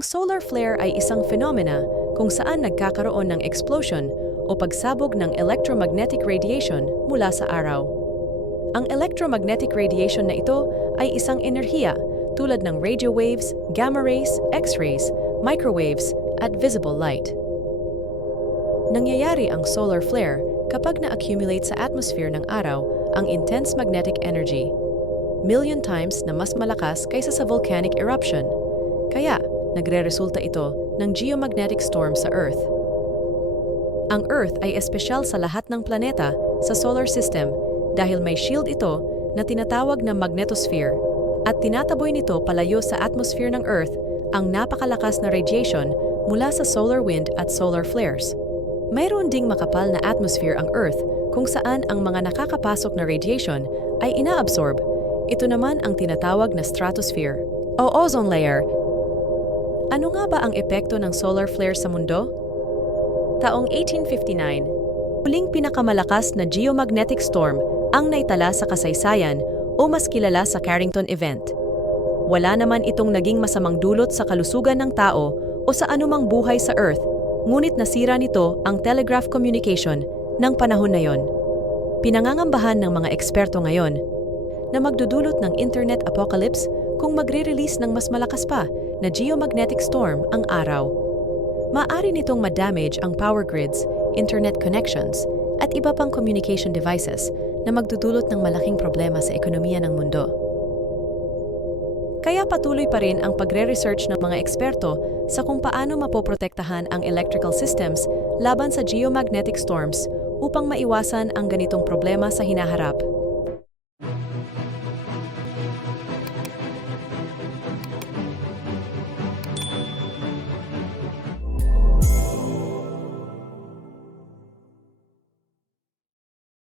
Ang solar flare ay isang phenomena kung saan nagkakaroon ng explosion o pagsabog ng electromagnetic radiation mula sa araw. Ang electromagnetic radiation na ito ay isang enerhiya tulad ng radio waves, gamma rays, X-rays, microwaves, at visible light. Nangyayari ang solar flare kapag na-accumulate sa atmosphere ng araw ang intense magnetic energy, million times na mas malakas kaysa sa volcanic eruption. Kaya, nagre-resulta ito ng geomagnetic storm sa Earth. Ang Earth ay espesyal sa lahat ng planeta sa solar system dahil may shield ito na tinatawag na magnetosphere at tinataboy nito palayo sa atmosphere ng Earth ang napakalakas na radiation mula sa solar wind at solar flares. Mayroon ding makapal na atmosphere ang Earth kung saan ang mga nakakapasok na radiation ay inaabsorb. Ito naman ang tinatawag na stratosphere o ozone layer. Ano nga ba ang epekto ng solar flare sa mundo? Taong 1859, huling pinakamalakas na geomagnetic storm ang naitala sa kasaysayan o mas kilala sa Carrington Event. Wala naman itong naging masamang dulot sa kalusugan ng tao o sa anumang buhay sa Earth, ngunit nasira nito ang telegraph communication ng panahon na yon. Pinangangambahan ng mga eksperto ngayon na magdudulot ng internet apocalypse kung magre-release ng mas malakas pa na geomagnetic storm ang araw. Maaari nitong ma-damage ang power grids, internet connections, at iba pang communication devices na magdudulot ng malaking problema sa ekonomiya ng mundo. Kaya patuloy pa rin ang pagre-research ng mga eksperto sa kung paano mapoprotektahan ang electrical systems laban sa geomagnetic storms upang maiwasan ang ganitong problema sa hinaharap.